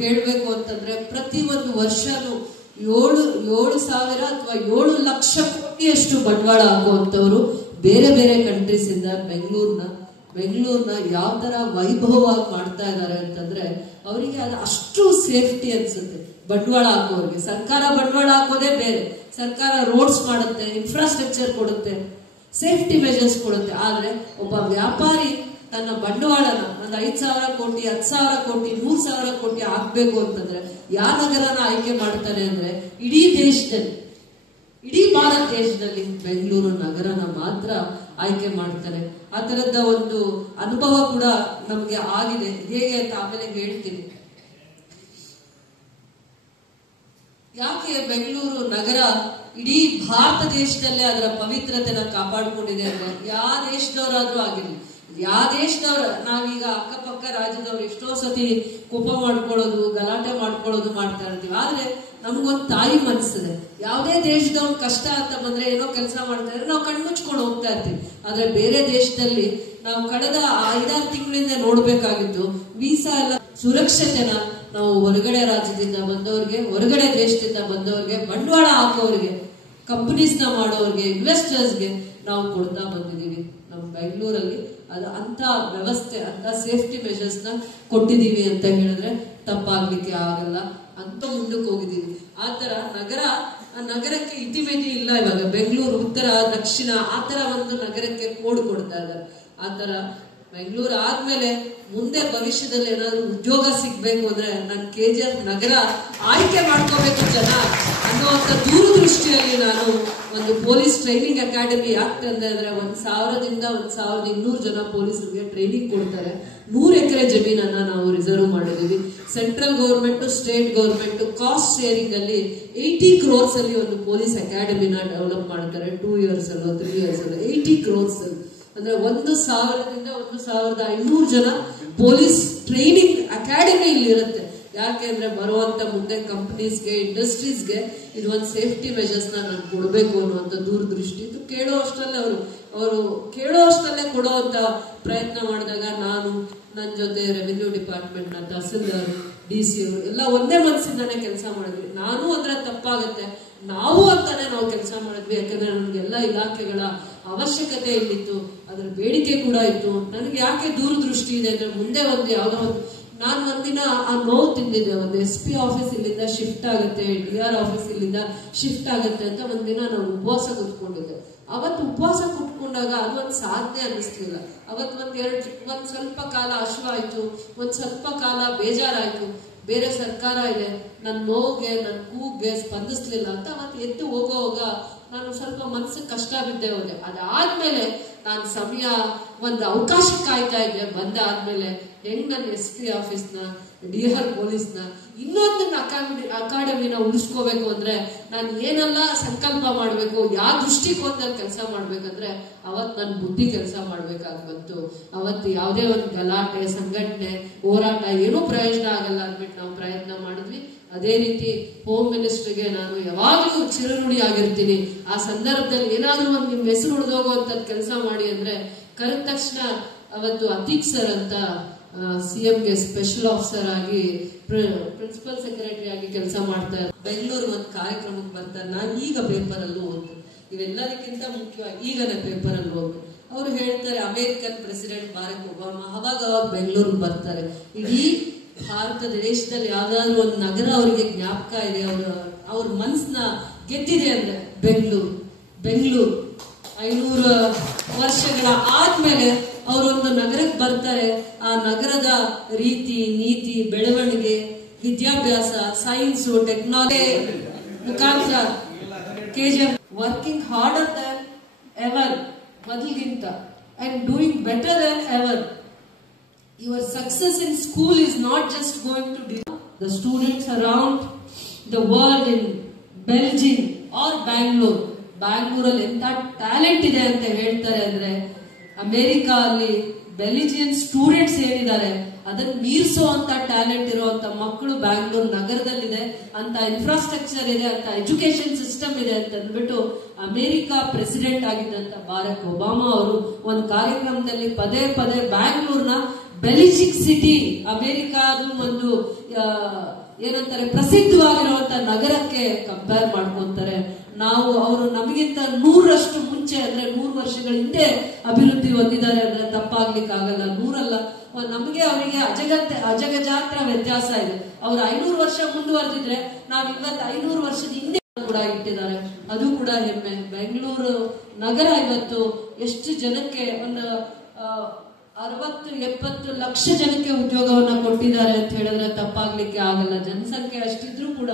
ಹೇಳಬೇಕು ಅಂತಂದ್ರೆ ಪ್ರತಿ ಒಂದು ವರ್ಷನೂ 7,000 ಅಥವಾ 7 ಲಕ್ಷ ಕೋಟಿಯಷ್ಟು ಬಂಡವಾಳ ಹಾಕುವಂತವ್ರು ಬೇರೆ ಬೇರೆ ಕಂಟ್ರೀಸ್ ಇಂದ ಬೆಂಗಳೂರ್ನ ಯಾವ ತರ ವೈಭವವಾಗಿ ಮಾಡ್ತಾ ಇದ್ದಾರೆ ಅಂತಂದ್ರೆ ಅವರಿಗೆ ಅದು ಅಷ್ಟು ಸೇಫ್ಟಿ ಅನ್ಸುತ್ತೆ. ಬಂಡವಾಳ ಹಾಕೋರಿಗೆ ಸರ್ಕಾರ ಬಂಡವಾಳ ಹಾಕೋದೇ ಬೇರೆ, ಸರ್ಕಾರ ರೋಡ್ಸ್ ಮಾಡುತ್ತೆ, ಇನ್ಫ್ರಾಸ್ಟ್ರಕ್ಚರ್ ಕೊಡುತ್ತೆ, ಸೇಫ್ಟಿ ಮೆಜರ್ಸ್ ಕೊಡುತ್ತೆ. ಆದ್ರೆ ಒಬ್ಬ ವ್ಯಾಪಾರಿ ತನ್ನ ಬಂಡವಾಳನ ಒಂದು 5,000 ಕೋಟಿ 10,000 ಕೋಟಿ 100,000 ಕೋಟಿ ಹಾಕ್ಬೇಕು ಅಂತಂದ್ರೆ ಯಾವ ನಗರನ ಆಯ್ಕೆ ಮಾಡ್ತಾನೆ ಅಂದ್ರೆ ಇಡೀ ಭಾರತ ದೇಶದಲ್ಲಿ ಬೆಂಗಳೂರು ನಗರನ ಮಾತ್ರ ಆಯ್ಕೆ ಮಾಡ್ತಾನೆ. ಆ ತರದ ಒಂದು ಅನುಭವ ಕೂಡ ನಮ್ಗೆ ಆಗಿದೆ. ಹೇಗೆ ಅಂತ ಆಮೇಲೆ ಹೇಳ್ತೀನಿ. ಯಾಕೆ ಬೆಂಗಳೂರು ನಗರ ಇಡೀ ಭಾರತ ದೇಶದಲ್ಲೇ ಅದರ ಪವಿತ್ರತೆನ ಕಾಪಾಡ್ಕೊಂಡಿದೆ ಅಂದ್ರೆ ಯಾವ ದೇಶದವರಾದ್ರೂ ಆಗಿರ್ಲಿ, ಯಾವ ದೇಶದವ್ರ ನಾವೀಗ ಅಕ್ಕಪಕ್ಕ ರಾಜ್ಯದವ್ರು ಎಷ್ಟೋ ಸತಿ ಕೋಪ ಮಾಡ್ಕೊಳ್ಳೋದು ಗಲಾಟೆ ಮಾಡ್ಕೊಳ್ಳೋದು ಮಾಡ್ತಾ ಇರ್ತೀವಿ. ಆದ್ರೆ ನಮ್ಗೊಂದು ತಾಯಿ ಮನಸ್ಸಿದೆ. ಯಾವುದೇ ದೇಶದವ್ರ ಕಷ್ಟ ಅಂತ ಬಂದ್ರೆ ಏನೋ ಕೆಲಸ ಮಾಡ್ತಾ ಇದ್ರೆ ನಾವು ಕಣ್ಮುಚ್ಕೊಂಡು ಹೋಗ್ತಾ ಇರ್ತೀವಿ. ಆದ್ರೆ ಬೇರೆ ದೇಶದಲ್ಲಿ ನಾವು ಕಳೆದ 5-6 ತಿಂಗಳಿಂದ ನೋಡ್ಬೇಕಾಗಿದ್ದು ವೀಸಾ ಎಲ್ಲ ಸುರಕ್ಷತೆನ ನಾವು ಹೊರಗಡೆ ರಾಜ್ಯದಿಂದ ಬಂದವ್ರಿಗೆ, ಹೊರಗಡೆ ದೇಶದಿಂದ ಬಂದವ್ರಿಗೆ, ಬಂಡವಾಳ ಹಾಕೋರಿಗೆ, ಕಂಪನೀಸ್ ನ ಮಾಡೋರ್ಗೆ, ಇನ್ವೆಸ್ಟರ್ಸ್ಗೆ ನಾವು ಕೊಡ್ತಾ ಬಂದಿದೀವಿ. ನಮ್ಮ ಬೆಂಗಳೂರಲ್ಲಿ ಅದು ಅಂತ ವ್ಯವಸ್ಥೆ, ಅಂತ ಸೇಫ್ಟಿ ಮೆಷರ್ಸ್ ನ ಕೊಟ್ಟಿದೀವಿ ಅಂತ ಹೇಳಿದ್ರೆ ತಪ್ಪಾಗ್ಲಿಕ್ಕೆ ಆಗಲ್ಲ. ಅಂತ ಮುಂದಕ್ಕೆ ಹೋಗಿದೀವಿ. ಆತರ ನಗರಕ್ಕೆ ಇತಿಮಿತಿ ಇಲ್ಲ. ಇವಾಗ ಬೆಂಗಳೂರು ಉತ್ತರ ದಕ್ಷಿಣ ಆತರ ಒಂದು ನಗರಕ್ಕೆ ಕೋಡ್ ಕೊಡ್ತಾ ಇದ್ದಾರೆ. ಆತರ ಬೆಂಗಳೂರು ಆದ್ಮೇಲೆ ಮುಂದೆ ಭವಿಷ್ಯದಲ್ಲಿ ಏನಾದ್ರು ಉದ್ಯೋಗ ಸಿಗ್ಬೇಕು ಅಂದ್ರೆ ನನ್ KGF ನಗರ ಆಯ್ಕೆ ಮಾಡ್ಕೋಬೇಕು ಜನ ಅನ್ನುವಂತ ದೂರದೃಷ್ಟಿಯಲ್ಲಿ ನಾನು ಒಂದು ಪೊಲೀಸ್ ಟ್ರೈನಿಂಗ್ ಅಕಾಡೆಮಿ ಯಾಕೆ ತಂದೆ ಅಂದ್ರೆ 1,000ದಿಂದ 1,200 ಜನ ಪೊಲೀಸರಿಗೆ ಟ್ರೈನಿಂಗ್ ಕೊಡ್ತಾರೆ. 100 ಎಕರೆ ಜಮೀನನ್ನ ನಾವು ರಿಸರ್ವ್ ಮಾಡಿದೀವಿ. Central government, state government cost sharing ಅಲ್ಲಿ 80 crores ಅಲ್ಲಿ ಒಂದು ಪೊಲೀಸ್ ಅಕಾಡೆಮಿನ ಡೆವಲಪ್ ಮಾಡ್ತಾರೆ. 2 years ಅಲ್ಲೋ 3 years ಅಲ್ಲೋ 80 crores ಅಂದ್ರೆ 1,000ದಿಂದ 1,500 ಜನ ಪೊಲೀಸ್ ಟ್ರೈನಿಂಗ್ ಅಕಾಡೆಮಿ ಇಲ್ಲಿ ಇರುತ್ತೆ. ಯಾಕೆಂದ್ರೆ ಬರುವಂತ ಮುಂದೆ ಕಂಪನೀಸ್ಗೆ, ಇಂಡಸ್ಟ್ರೀಸ್ಗೆ ಇದು ಒಂದು ಸೇಫ್ಟಿ ಮೆಜರ್ಸ್ ನಾನು ಕೊಡ್ಬೇಕು ಅನ್ನುವಂತ ದೂರದೃಷ್ಟಿ ಇತ್ತು. ಅವರು ಕೇಳೋಷ್ಟಲ್ಲೇ ಕೊಡುವಂತ ಪ್ರಯತ್ನ ಮಾಡಿದಾಗ ನಾನು ನನ್ನ ಜೊತೆ ರೆವಿನ್ಯೂ ಡಿಪಾರ್ಟ್ಮೆಂಟ್ ನ ತಹಸೀಲ್ದಾರ್, DC ಅವರು ಎಲ್ಲ ಒಂದೇ ಮನಸ್ಸಿಂದಾನೆ ಕೆಲಸ ಮಾಡಿದ್ವಿ. ನಾನು ಅಂದ್ರೆ ತಪ್ಪಾಗತ್ತೆ, ನಾವು ಅಂತಾನೆ ನಾವು ಕೆಲಸ ಮಾಡಿದ್ವಿ. ಯಾಕಂದ್ರೆ ನಮ್ಗೆಲ್ಲ ಇಲಾಖೆಗಳ ಅವಶ್ಯಕತೆ ಇಲ್ಲಿತ್ತು, ಅದರ ಬೇಡಿಕೆ ಕೂಡ ಇತ್ತು. ನನಗೆ ಯಾಕೆ ದೂರದೃಷ್ಟಿ ಇದೆ ಅಂದ್ರೆ ಮುಂದೆ ಒಂದು ಯಾವ್ದೋ ಒಂದು ನಾನು ಒಂದಿನ ಆ ನೋವು ತಿಂದಿದ್ದೆ. ಒಂದು SP ಆಫೀಸ್ ಇಲ್ಲಿಂದ ಶಿಫ್ಟ್ ಆಗುತ್ತೆ, DR ಆಫೀಸ್ ಇಲ್ಲಿಂದ ಶಿಫ್ಟ್ ಆಗುತ್ತೆ ಅಂತ ಒಂದಿನ ನಾನು ಉಪವಾಸ ಕೂತ್ಕೊಂಡಿದ್ದೆ. ಅವತ್ತು ಉಪವಾಸ ಕೂತ್ಕೊಂಡಾಗ ಅದು ಒಂದು ಸಾಧನೆ ಅನ್ನಿಸ್ಲಿಲ್ಲ. ಅವತ್ತು ಒಂದ್ ಸ್ವಲ್ಪ ಕಾಲ ಹಸಿವಾಯ್ತು, ಒಂದ್ ಸ್ವಲ್ಪ ಕಾಲ ಬೇಜಾರಾಯ್ತು. ಬೇರೆ ಸರ್ಕಾರ ಇದೆ, ನನ್ನ ನೋವಿಗೆ ನನ್ನ ಕೂಗ್ಗೆ ಸ್ಪಂದಿಸ್ಲಿಲ್ಲ ಅಂತ ಅವತ್ತು ಎದ್ದು ಹೋಗೋವಾಗ ನಾನು ಸ್ವಲ್ಪ ಮನಸ್ಸಿಗೆ ಕಷ್ಟ ಬಿದ್ದೆ ಹೋದೆ. ಅದಾದ್ಮೇಲೆ ನಾನು ಸಮಯ ಒಂದು ಅವಕಾಶ ಕಾಯ್ತಾ ಇದ್ದೆ. ಬಂದಾದ್ಮೇಲೆ ಹೆಂಗ್ ನನ್ನ SP ಆಫೀಸ್ನ, DR ಪೊಲೀಸ್ನ ಇನ್ನೊಂದನ್ನ ಅಕಾಡೆಮಿನ ಉಳಿಸ್ಕೋಬೇಕು ಅಂದ್ರೆ ನಾನು ಏನೆಲ್ಲ ಸಂಕಲ್ಪ ಮಾಡ್ಬೇಕು, ಯಾವ ದೃಷ್ಟಿಕೋನದಲ್ಲಿ ಕೆಲಸ ಮಾಡ್ಬೇಕಂದ್ರೆ ಅವತ್ ನನ್ನ ಬುದ್ಧಿ ಕೆಲಸ ಮಾಡ್ಬೇಕಾಗಿ ಬಂತು. ಅವತ್ತು ಯಾವುದೇ ಒಂದು ಗಲಾಟೆ, ಸಂಘಟನೆ, ಹೋರಾಟ ಏನೂ ಪ್ರಯೋಜನ ಆಗಲ್ಲ ಅಂದ್ಬಿಟ್ಟು ನಾವು ಪ್ರಯತ್ನ ಮಾಡಿದ್ವಿ. ಅದೇ ರೀತಿ ಹೋಮ್ ಮಿನಿಸ್ಟರ್ಗೆ ನಾನು ಯಾವಾಗಲೂ ಚಿರನುಡಿ ಆಗಿರ್ತೀನಿ. ಆ ಸಂದರ್ಭದಲ್ಲಿ ಏನಾದ್ರೂ ಒಂದು ನಿಮ್ ಹೆಸರು ಉಳಿದೋಗುವಂತ ಕೆಲಸ ಮಾಡಿ ಅಂದ್ರೆ ಕರೆದ ತಕ್ಷಣ ಅವತ್ತು ಅತೀಕ್ ಸರ್ ಅಂತ CMಗೆ ಸ್ಪೆಷಲ್ ಆಫೀಸರ್ ಆಗಿ ಪ್ರಿನ್ಸಿಪಲ್ ಸೆಕ್ರೆಟರಿ ಆಗಿ ಕೆಲಸ ಮಾಡ್ತಾರೆ. ಬೆಂಗಳೂರು ಒಂದು ಕಾರ್ಯಕ್ರಮಕ್ಕೆ ಬರ್ತಾರೆ. ನಾನು ಈಗ ಪೇಪರ್ ಅಲ್ಲೂ ಓದ್ತೀನಿ. ಇವೆಲ್ಲದಕ್ಕಿಂತ ಮುಖ್ಯವಾಗಿ ಈಗನೇ ಪೇಪರ್ ಅಲ್ಲಿ ಹೋಗ್ಬೇಕು. ಅವ್ರು ಹೇಳ್ತಾರೆ ಅಮೆರಿಕನ್ ಪ್ರೆಸಿಡೆಂಟ್ ಬಾರಕ್ ಒಬಾಮಾ ಅವಾಗ ಬೆಂಗಳೂರಿಗೆ ಬರ್ತಾರೆ. ಇಡೀ ಭಾರತ ದೇಶದಲ್ಲಿ ಯಾವ್ದಾದ್ರು ಒಂದು ನಗರ ಅವರಿಗೆ ಜ್ಞಾಪಕ ಇದೆ, ಅವ್ರ ಮನ್ಸನ್ನ ಗೆದ್ದಿದೆ ಅಂದ್ರೆ ಬೆಂಗಳೂರು. 500 ವರ್ಷಗಳ ಆದ್ಮೇಲೆ ಅವರೊಂದು ನಗರಕ್ಕೆ ಬರ್ತಾರೆ. ಆ ನಗರದ ರೀತಿ, ನೀತಿ, ಬೆಳವಣಿಗೆ, ವಿದ್ಯಾಭ್ಯಾಸ, ಸೈನ್ಸ್, ಟೆಕ್ನಾಲಜಿ ಮುಖಾಂತರ KGF working harder than ever, ಮೊದಲಿಗಿಂತ, and doing better than ever. Your success in school is not just going to be the students around the world in Belgium or Bangalore. ಬ್ಯಾಂಗ್ಳೂರಲ್ಲಿ ಎಂತ talent ಇದೆ ಅಂತ ಹೇಳ್ತಾರೆ ಅಂದ್ರೆ, America ಅಲ್ಲಿ Belgian students ಏನಿದ್ದಾರೆ ಅದನ್ನ ಮೀರಿಸೋ ಅಂತ ಟ್ಯಾಲೆಂಟ್ ಇರುವಂತ ಮಕ್ಕಳು ಬ್ಯಾಂಗ್ಳೂರ್ ನಗರದಲ್ಲಿದೆ, ಅಂತ ಇನ್ಫ್ರಾಸ್ಟ್ರಕ್ಚರ್ ಇದೆ, ಅಂತ ಎಜುಕೇಶನ್ ಸಿಸ್ಟಮ್ ಇದೆ ಅಂತ ಅಂದ್ಬಿಟ್ಟು ಅಮೆರಿಕಾ ಪ್ರೆಸಿಡೆಂಟ್ ಆಗಿದ್ದಂತ ಬಾರಕ್ ಒಬಾಮಾ ಅವರು ಒಂದು ಕಾರ್ಯಕ್ರಮದಲ್ಲಿ ಪದೇ ಪದೇ ಬ್ಯಾಂಗ್ಳೂರ್ನ ಬೆಲ್ಜಿಕ್ ಸಿಟಿ, ಅಮೆರಿಕಾದ ಒಂದು ಏನಂತಾರೆ ಪ್ರಸಿದ್ಧವಾಗಿರುವಂತ ನಗರಕ್ಕೆ ಕಂಪೇರ್ ಮಾಡ್ಕೊಂತಾರೆ. ನಾವು ಅವರು ನಮಗಿಂತ 100ರಷ್ಟು ಮುಂಚೆ ಅಂದ್ರೆ 100 ವರ್ಷಗಳ ಹಿಂದೆ ಅಭಿವೃದ್ಧಿ ಹೊಂದಿದ್ದಾರೆ ಅಂದ್ರೆ ತಪ್ಪಾಗ್ಲಿಕ್ಕೆ ಆಗಲ್ಲ. 100 ಅಲ್ಲ, ನಮಗೆ ಅವರಿಗೆ ಅಜಗಜಾತ್ರ ವ್ಯತ್ಯಾಸ ಇದೆ. ಅವ್ರು 500 ವರ್ಷ ಮುಂದುವರೆದಿದ್ರೆ ನಾವ್ ಇವತ್ತು 500 ವರ್ಷದ ಹಿಂದೆ ಕೂಡ ಇಟ್ಟಿದ್ದಾರೆ, ಅದು ಕೂಡ ಹೆಮ್ಮೆ. ಬೆಂಗಳೂರು ನಗರ ಇವತ್ತು ಎಷ್ಟು ಜನಕ್ಕೆ ಒಂದು 60-70 ಲಕ್ಷ ಜನಕ್ಕೆ ಉದ್ಯೋಗವನ್ನ ಕೊಟ್ಟಿದ್ದಾರೆ ಅಂತ ಹೇಳಿದ್ರೆ ತಪ್ಪಾಗ್ಲಿಕ್ಕೆ ಆಗಲ್ಲ. ಜನಸಂಖ್ಯೆ ಅಷ್ಟಿದ್ರೂ ಕೂಡ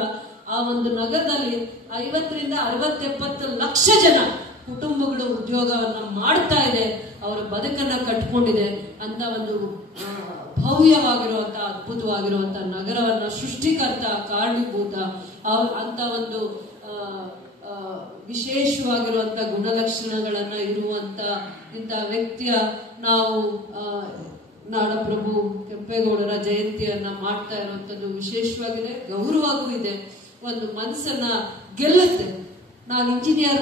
ಆ ಒಂದು ನಗರದಲ್ಲಿ 50-60-70 ಲಕ್ಷ ಜನ ಕುಟುಂಬಗಳು ಉದ್ಯೋಗವನ್ನ ಮಾಡ್ತಾ ಇದೆ, ಅವರ ಬದುಕನ್ನ ಕಟ್ಕೊಂಡಿದೆ ಅಂತ ಒಂದು ಭವ್ಯವಾಗಿರುವಂತಹ ಅದ್ಭುತವಾಗಿರುವಂತಹ ನಗರವನ್ನ ಸೃಷ್ಟಿಕರ್ತ, ಕಾರಣೀಭೂತ ಅಂತ ಒಂದು ವಿಶೇಷವಾಗಿರುವಂತ ಗುಣಲಕ್ಷಣಗಳನ್ನ ಇರುವಂತ ಇಂಥ ವ್ಯಕ್ತಿಯ ನಾವು ನಾಡಪ್ರಭು ಕೆಂಪೇಗೌಡರ ಜಯಂತಿಯನ್ನ ಮಾಡ್ತಾ ಇರುವಂತದ್ದು ವಿಶೇಷವಾಗಿದೆ, ಗೌರವವೂ ಇದೆ, ಒಂದು ಮನಸ್ಸನ್ನ ಗೆಲ್ಲುತ್ತೆ. ನಾನು ಇಂಜಿನಿಯರ್